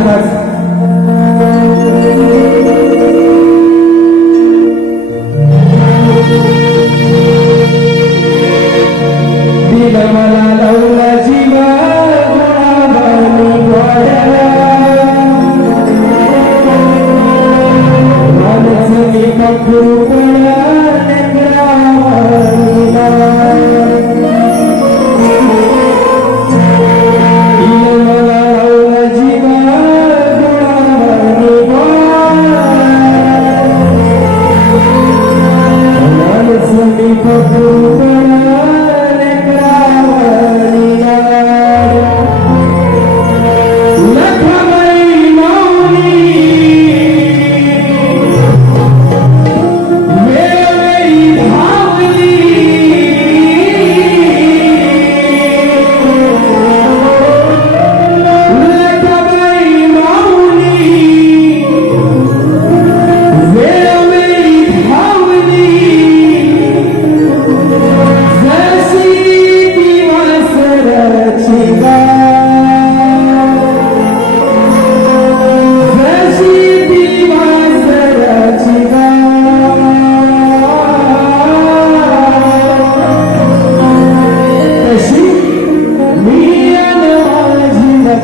kazi